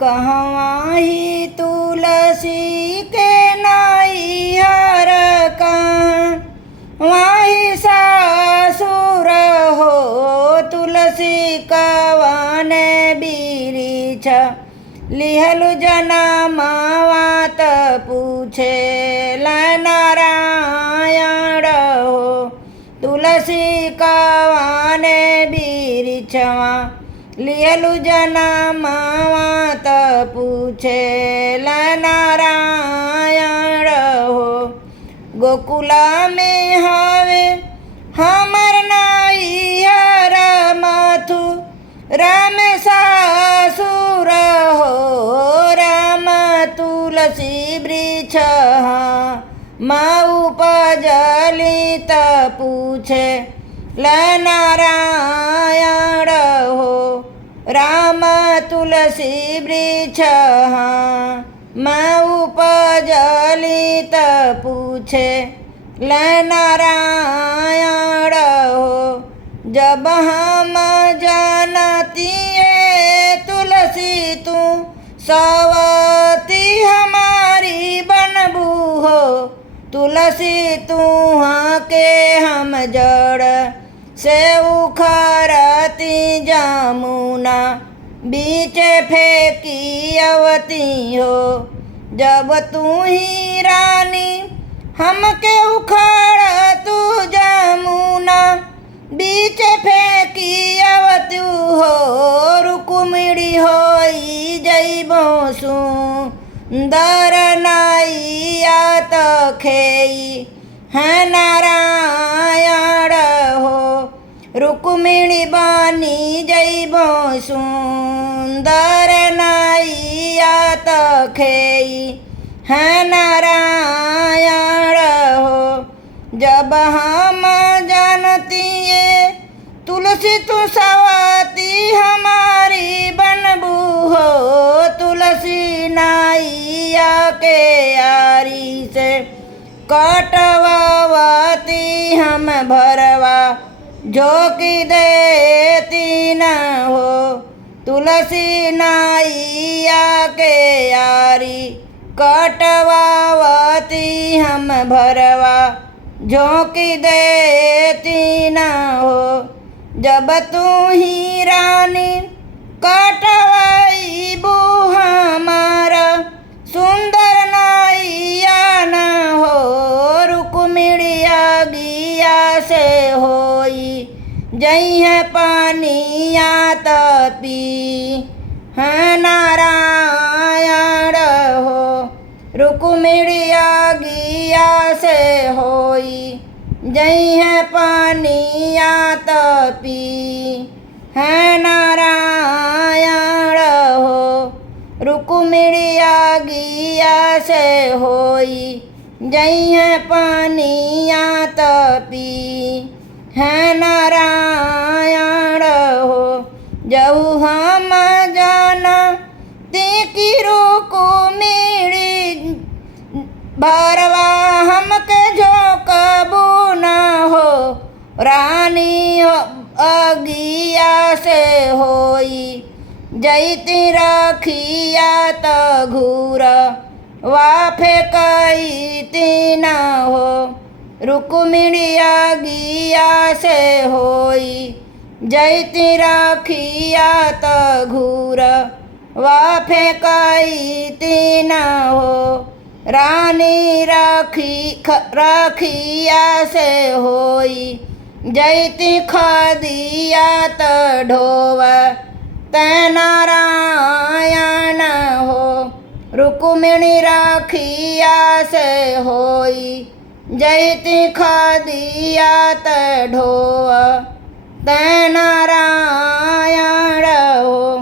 कहवा ही तुलसी के नैहर कहाँ वही सासुर हो। तुलसी कवन बिरिछ लिहलु जनमावा त पूछे नारायण हो। तुलसी कवन बिरिछवा लिहलु जनमावा त पूछे नारायण हो। गोकुला में हवे हमर नैहर मथुरा में सासुर हो। राम तुलसी वृक्ष माँ उपजली त पूछे नारायण हो। राम तुलसी वृक्ष माँ उपजली त पूछे नारायण हो। जब हम जानती तुलसी तू सवती हमारी बनबू हो। तुलसी तू के हम जड़ से उखड़ती जमुना बीच फेंकी अवती हो। जब तू ही रानी हमके उखड़ तू जमुना बीच फेंकी अवतू हो। रुकुमिड़ी होई जइबो सुंदर नैया त खेई है नारायण हो। रुक्मिणी बनी जइबो सुंदर नैया त खेई है नारायण हो। जब हम जानती तुलसी तू सवती हमारी बनबू हो। तुलसी नैया के यारी से कटवावती हम भरवा झोंकी देती न हो। तुलसी नैया के यारी कटवावती हम भरवा झोंकी देती न हो। जब तू ही रानी कटवाईबू हमारा सुंदर नैया न हो। रुक्मिणिया गिया से होई जइहे पानिया त पी है नारायण हो। रुक्मिणिया गिया से होई जइहे पानिया त पी है नारायण हो। रुक्मिणिया गिया से होई जइहे पानिया त पी है नारायण हो। जहु हम जानती कि रुक्मिणी भरवा हमके झोंकबू न हो। रानी अगिया से होई जैती रखिया त घूर वाफे कईती न हो। रुक्मिणी अगिया से होई जैती रखिया त घूर वाफे कईती न हो। रानी रखिया से होई जैती खदिया त ढोव तै नारायण हो। रुक्मिणी रखिया से होई जैती खदिया त ढोव तै नारायण हो।